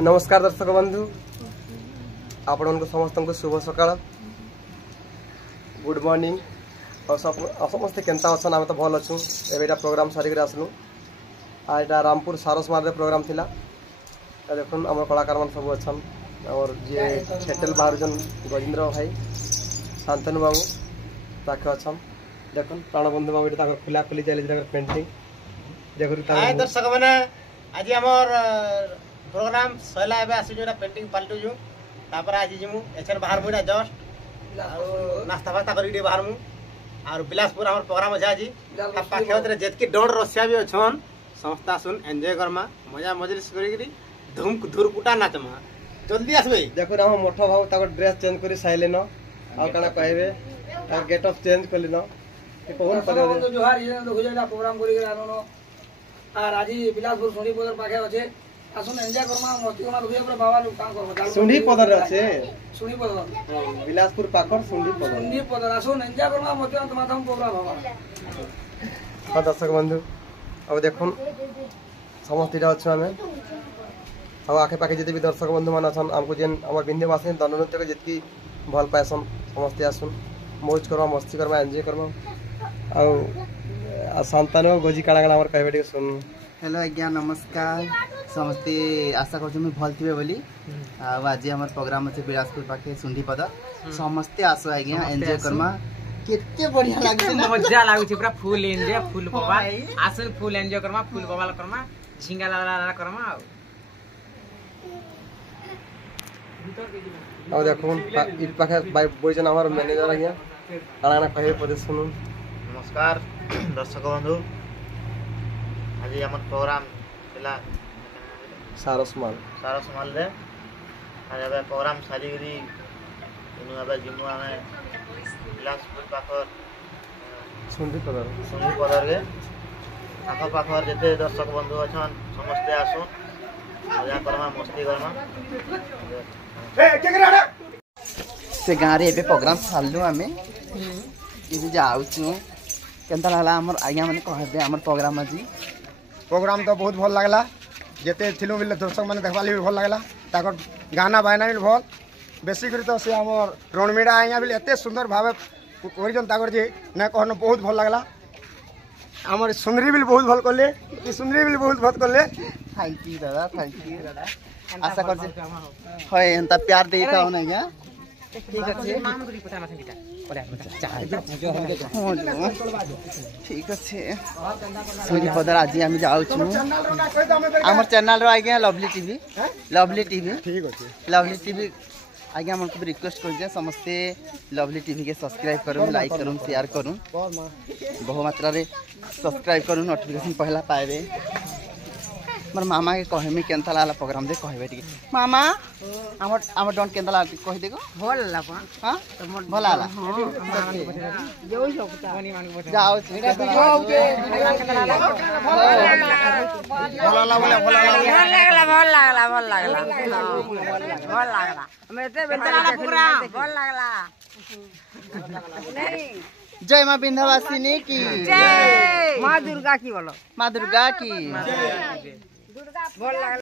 नमस्कार दर्शक बंधु आपण समस्त शुभ सकाळ गुड मॉर्निंग और समस्ते केन्ता अच्छा आम तो भल अच्छु एटा प्रोग्राम सारिक आसलु आटा रामपुर सारसमार प्रोग्राम थिला देख आम कलाकार मान सब अच्छा और जी छेटेल बाहर गजेन्द्र भाई शांतनु बाबू ताके अच्छा देख प्राणबंधु बाबू ये खुला खुली चली पेंटिंग देख दर्शक मैंने आज आमर प्रोग्राम सैला आसुँ पेंटिंग पलटुचु आज जीमु एछन बाहर मुझे जस्ट नास्ता फास्ता कर बाहर मु और बिलासपुर आम प्रोग्राम अच्छे आज पाखे जितकी डोड़ रसिया भी अच्छन समस्त आसुन एंजॉय करमा मजा मजलिस कर धूम धुरकुटा नाचमा जल्दी आसबे देखो हम मोठ भाव तक ड्रेस चेंज कर साइलेन आ कना कहबे और गेट अप चेंज कलिन कोन पदे जोहार ये देखो जेटा प्रोग्राम करी आनो और आज बिलासपुर सोनी पदर पाखे अच्छे आसुन एंजॉय करमा मस्ती करमा रुए पर बाबा लोग काम करबो सुंडी पदर अच्छे सुनी पदर बिलासपुर पाखर सुंडी पदर आसुन एंजॉय करमा मस्ती करमा तुम प्रोग्राम होगा हां दर्शक बंधु अब देखुन समस्त इटा अच्छे आमे अब आखे पाखे जिते भी दर्शक बंधु मान अछन हमको जेन हमर बिंध्यवासिनी दंडनृत्य के जितकी भल पाएसन समस्त आसुन मौज करमा मस्ती करमा एंजॉय करमा आ शांतानु गोजी काड़ा काड़ा हमर कहबे सुन हेलो आज्ञा नमस्कार समस्ते आशा कर भल थे बोली आज आम प्रोग्राम अच्छे बिलासपुर पाखे सुंडी पद समस्ते आस आज्ञा एंजॉय करमा केते बढ़िया लागे मजा लागुछि पूरा फुल एंजॉय फुल पवा आसन फुल एंजॉय करमा फुल पवाल करमा झिंगा ला करमा अब देखुन इ पाखे बोइजन हमर मैनेजर आज्ञा काड़ा काड़ा कहबे पदे सुनु नमस्कार दर्शक बंधु आज आम प्रोग्राम थिला सारसमाल रे आज अब प्रोग्राम सारी गरी इनु अब जिमु आमे बिलासपुर पाखर सुंडी पदर रे आख पाखर जेते दर्शक बंधु अछन समस्ते आसु मजा करमा मस्ती करमा से गाँव रे एबे प्रोग्राम सालु आमे इबे जाउछु केनता लागला हमर आज्ञा माने कहबे हमर प्रोग्राम आज प्रोग्राम तो बहुत भल लगला जिते थिलु बिले दर्शक मैंने देखा भी भल लगला ताकर गाना बायना भी भल बेसिकली तो से आम रणमीड़ा आज्ञा भी एत सुंदर भाव कर जे ना कहन बहुत भल लगला आम सुंदरी भी बहुत भल कले सुंदरी भी बहुत भल कले थैंक यू दादा आशा कर हय एंता प्यार देता हो ना ठीक अच्छे ठीक अच्छे सूर्य पदर आज आम जाऊँ आम चैनल आज्ञा लवली टीवी ठीक अच्छे लवली टीवी आज्ञा मन को रिक्वेस्ट कर समस्ते लवली टीवी के सब्सक्राइब करूँ लाइक करूँ शेयर करूँ बहु मात्रा रे सब्सक्राइब करूँ नोटिफिकेशन पहला पाए मोर मामा के कहमी केनता लागला प्रोग्राम दे कहबे टिके मामा हमर डोंट केनता लाग कहि देगो भल लागबा हां भल आला जो सकता बनी मानी बोले जाओ भल लागला हमें ते बेटा पूरा भल लागला नहीं जय मां विंध्यवासिनी की जय मां दुर्गा की बोलो मां दुर्गा की दुर्गा भल लागला।